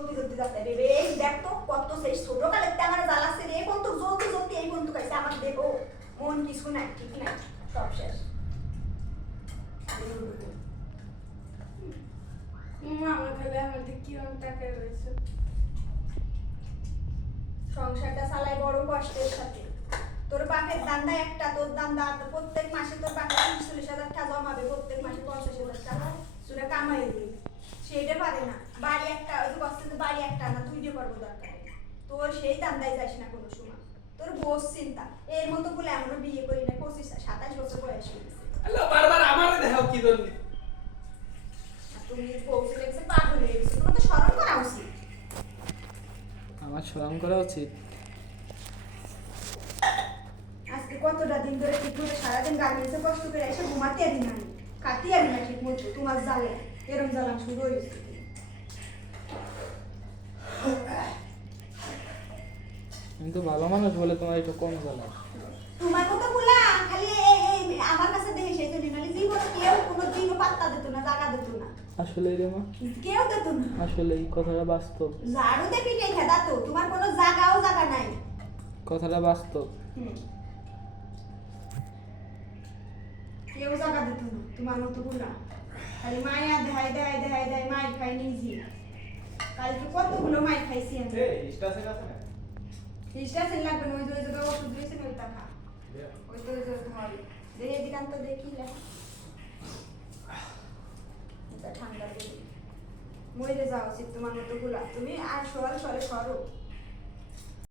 জলদি জলদি যাতে রে এই দেখ তো কত সেই ছোট কালে আমার জ্বালাচ্ছে রে কোন তো জলদি জলদি এই বন্ধু কাছে আমার দেখো মন কিছু নাই ঠিক নাই সব শেষ আমার খালি আমাদের কি অনেক টাকা রয়েছে সংসারটা চালাই বড় কষ্টের সাথে তোর বাপের দান্দা একটা তোর দান্দা প্রত্যেক মাসে তোর বাপের 40,000 টাকা জমাবে প্রত্যেক মাসে 50,000 টাকা সেটা কামাই দিবি সেটা পারে না বাড়ি একটা ওই কষ্টে বাড়ি একটা না তুই যে করবো দরকার তোর সেই দান্দায় যাস না কোনো সময় তোর বস চিন্তা এর মতো বলে এমনও বিয়ে করি না 27 বছর বয়স হয়ে গেছে আল্লাহ বারবার আমারে দেখাও কি জন্য তুমি পৌঁছে গেছে পাগল হয়ে গেছে তোমার তো স্মরণ করা উচিত আমার শরম করা উচিত আজকে কতটা দিন ধরে ঠিক মতো সারাদিন গার্মেন্টসে কষ্ট করে এসে ঘুমাতে আদি না কাটি আদি না ঠিক মতো তোমার জালে এরম জ্বালান শুরু হয়েছে আমি তো ভালো মানুষ বলে তোমার একটু কম জ্বালায় তোমার মতো বলা খালি এই আমার কাছে দেখে সেই জন্য নালে জীবনে কেউ কোনো দিনও পাত্তা দিত না জায়গা দিত না আসলে রে মা কেউ দিত না আসলে এই কথাটা বাস্তব ঝাড়ু দিয়ে পিঠে খেদা তো তোমার কোনো জায়গাও জায়গা নাই কথাটা বাস্তব কেউ জায়গা দিত না তোমার মতো বলা খালি মায়া দেখাই দেয় দেখাই দেয় মায়ের খাই নিজে কালকে কতগুলো মায়ের খাইছি আমি স্টাসে কাছে না স্টেশন লাগবে না ওই যে জায়গায় ওষুধ দিয়েছে ওই টাকা ওই তো ওই যে তোমার দেখে দিকান তো দেখি ঠান্ডা মরে যাওয়া উচিত তোমার মতো গুলা তুমি আর সকাল সরে সরো